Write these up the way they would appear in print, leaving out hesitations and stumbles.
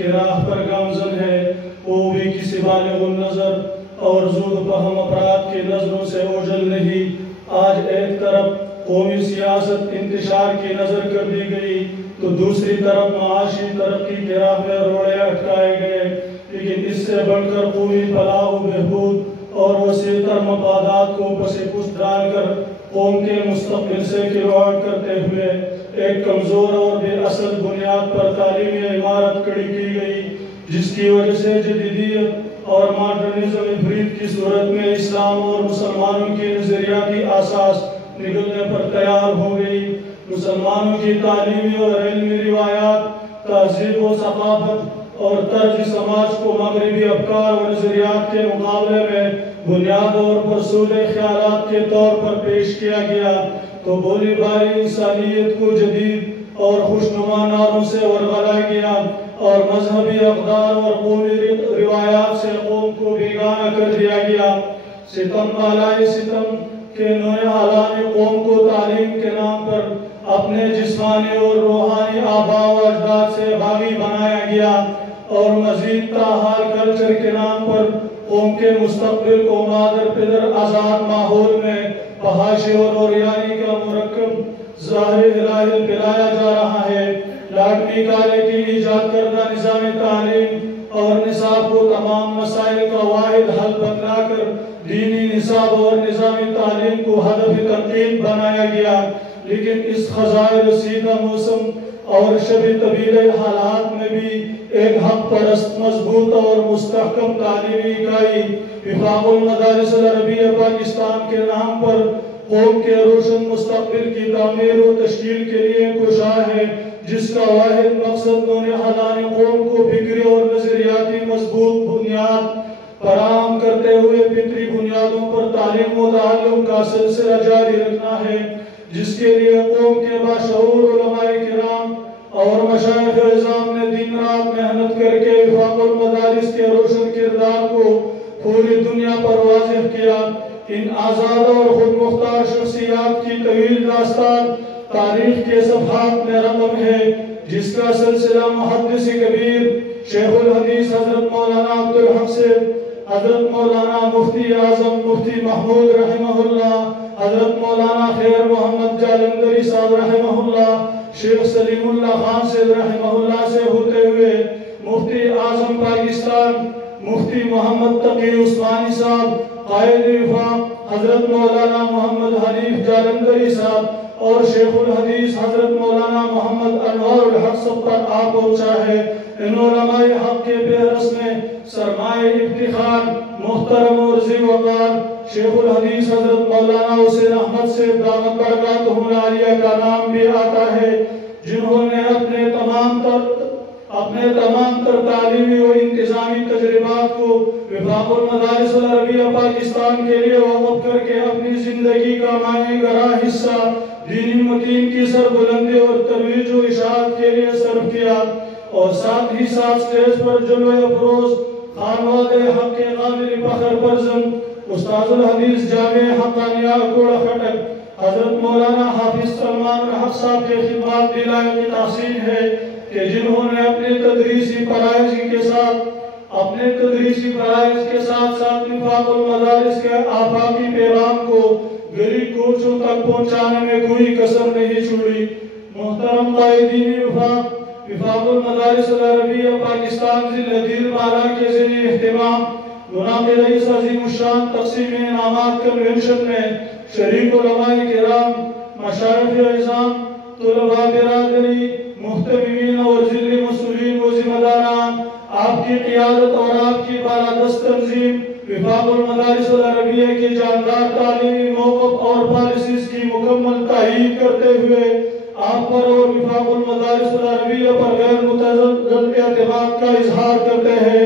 راہ پر گامزن ہے وہ بھی کسی بالغ النظر اور زود فہم افراد کی نظروں سے اوجھل نہیں۔ آج ایک طرف قومی سیاست انتشار کی نظر کر دی گئی تو دوسری طرف معاشی ترقی کے راہ میں روڑے اٹکائے گئے، لیکن اس سے بڑھ کر قومی فلاح و بہبود اور وسیع تر مفادات کو پس پشت ڈال کر قوم کے مستقبل سے کھلواڑ کرتے ہوئے ایک کمزور اور بے اصل بنیاد پر تعلیمی عمارت کھڑی کی گئی، جس کی وجہ سے جدیدیت اور ماڈرنزم افریط کی صورت میں اسلام اور مسلمانوں کی نظریاتی اساس نگلنے پر تیار ہو گئی۔ مسلمانوں کی تعلیمی اور علمی روایات، تہذیب و ثقافت اور طرز سماج کو مغربی افکار و نظریات کے مقابلے میں بنیاد اور فرسودہ خیالات کے طور پر پیش کیا گیا تو بولی بالی انسانیت کو جدید اور خوشنما نعروں سے ورغلا گیا اور مذہبی اقدار اور قومی روایات سے قوم کو بیگانہ کر دیا گیا۔ ستم بالائے ستم کے نوع اعلان قوم کو تعلیم کے نام پر اپنے جسمانی اور روحانی آباء و اجداد سے باغی بنایا گیا اور مزید تاحال کلچر کے نام پر قوم کے مستقبل کو مادر پدر آزاد ماحول میں فحاشی اور اوریانی کا مرکب ظاہر الہی پلایا جا رہا ہے۔ لاٹمی کالے کی ایجاد کردہ نظام تعلیم اور نصاب کو تمام مسائل کا واحد حل بتلا کر دینی نصاب اور نظامی تعلیم کو ہدف تنقید بنایا گیا، لیکن اس خزائے رسیدہ موسم اور شب طویل حالات میں بھی ایک حق پرست مضبوط اور مستحکم تعلیمی اکائی وفاق المدارس العربیہ پاکستان کے نام پر قوم کے روشن مستقبل کی تعمیر و تشکیل کے لیے کوشاں ہے، جس کا واحد مقصد نونہالان قوم کو فکری اور نظریاتی مضبوط بنیاد فراہم کرتے ہوئے فطری بنیادوں پر تعلیم و تعلم کا سلسلہ جاری رکھنا ہے، جس کے لیے قوم کے باشعور علماء کرام اور مشائخ عظام نے دن رات محنت کر کے وفاق المدارس کے روشن کردار کو پوری دنیا پر واضح کیا۔ ان آزاد اور خود مختار شخصیات کی طویل داستان تاریخ کے صفحات میں رقم ہے، جس کا سلسلہ محدث کبیر شیخ الحدیث حضرت مولانا عبدالحق سے حضرت مولانا مفتی اعظم مفتی محمود رحمہ اللہ، حضرت مولانا خیر محمد جالندری صاحب رحمہ اللہ، شیخ سلیم اللہ خان سے رحمہ اللہ سے ہوتے ہوئے مفتی اعظم پاکستان مفتی محمد تقی عثمانی صاحب، قائد وفاق حضرت مولانا محمد حنیف جالندری صاحب اور شیخ الحدیث حضرت مولانا محمد انوار الحق صاحب پر آ پہنچا ہے۔ ان علماء حق کے فہرست میں سرمایہ افتخار محترم اور ذی وقار شیخ الحدیث حضرت مولانا حسین احمد سے دامت برکاتہ العالیہ کا نام بھی آتا ہے، جنہوں نے اپنے تمام تر تعلیمی و انتظامی تجربات کو وفاق المدارس العربیہ پاکستان کے لیے وقف کر کے اپنی زندگی کا معنی گرا حصہ دینی متین کی سربلندی اور ترویج و اشاعت کے لیے صرف کیا، اور ساتھ ہی ساتھ سٹیج پر جلوہ افروز خانواد حق کے قابل فخر پرزن استاذ الحدیث جامع حقانیہ کوڑا خٹک حضرت مولانا حافظ سلمان الحق صاحب کے خدمات بھی لائق تحسین ہے کہ جنہوں نے اپنے تدریسی فرائض کے ساتھ ساتھ وفاق المدارس کے آفاقی پیغام کو غریب کوچوں تک پہنچانے میں کوئی کسر نہیں چھوڑی۔ محترم قائدین وفاق المدارس العربیہ پاکستان ضلع دیر بالا کے ذریعے اہتمام منعقد اس عظیم الشان تقسیم انعامات کنونشن میں شریک علماء کرام، مشائخ عظام، طلباء برادری، محتمین اور ضلعی مسئولین و ذمہ داران، آپ کی قیادت اور آپ کی بالادست تنظیم وفاق المدارس العربیہ کی جاندار تعلیمی موقف اور پالیسیز کی مکمل تائید کرتے ہوئے آپ پر اور وفاق المدارس العربیہ پر غیر متزلزل اعتماد کا اظہار کرتے ہیں۔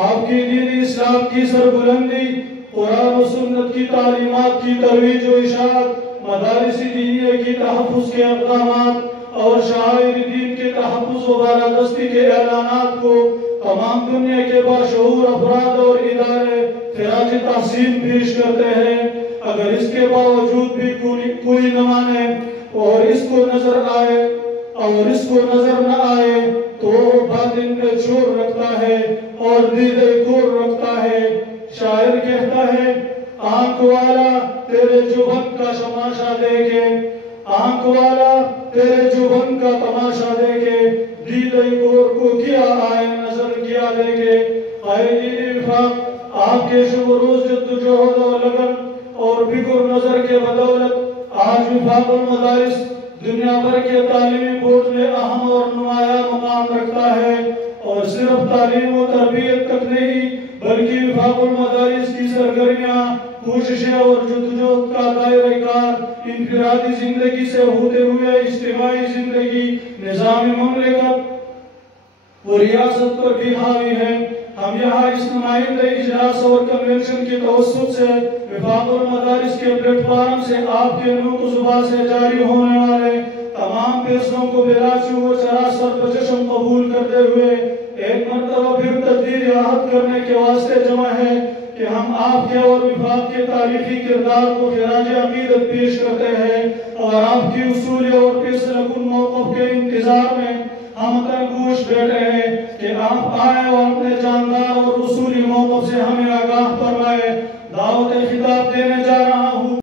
آپ کی دینی اسلام کی سربلندی، قرآن و سنت کی تعلیمات کی ترویج و اشاعت، مدارس دینیہ کی تحفظ کے اقدامات اور شعائر دین کے تحفظ و بالادستی کے اعلانات کو تمام دنیا کے باشعور افراد اور ادارے خراج تحسین پیش کرتے ہیں۔ اگر اس کے باوجود بھی کوئی نہ مانے اور اس کو نظر آئے اور اس کو نظر نہ آئے تو وہ باطن میں چور رکھتا ہے اور دیدے کور رکھتا ہے۔ شاعر کہتا ہے آنکھ والا تیرے جبن کا تماشا دیکھے، آنکھ والا تیرے جبن کا تماشا دیکھے، دیدے کور کو کیا آئے نظر کیا دیکھے۔ قائدین وفاق آپ کے شب روز جدوجہد اور لگن اور بگر نظر کے بدولت آج وفاق المدارس دنیا بھر کے تعلیمی بورڈ میں اہم اور نمایاں مقام رکھتا ہے، اور صرف تعلیم و تربیت تک نہیں بلکہ وفاق المدارس کی سرگرمیاں، کوششیں اور جدوجہد کا دائرہ کار انفرادی زندگی سے ہوتے ہوئے اجتماعی زندگی، نظام مملکت و ریاست پر بھی حاوی ہے۔ ہم یہاں اس نمائندہ اجلاس اور کنونشن کے توسط سے وفاق المدارس کے پلیٹ فارم سے آپ کے نطق زبان سے جاری ہونے والے تمام فیصلوں کو بلا چوب و سراسر بچشم قبول کرتے ہوئے ایک مرتبہ پھر تجدید عہد کرنے کے واسطے جمع ہے کہ ہم آپ کے اور وفاق کے تاریخی کردار کو خراج عقیدت پیش کرتے ہیں، اور آپ کی اصول اور فیصلہ کن موقف کے انتظار میں ہم تنگوش بیٹھے ہیں کہ آپ آئیں اور اپنے جاندار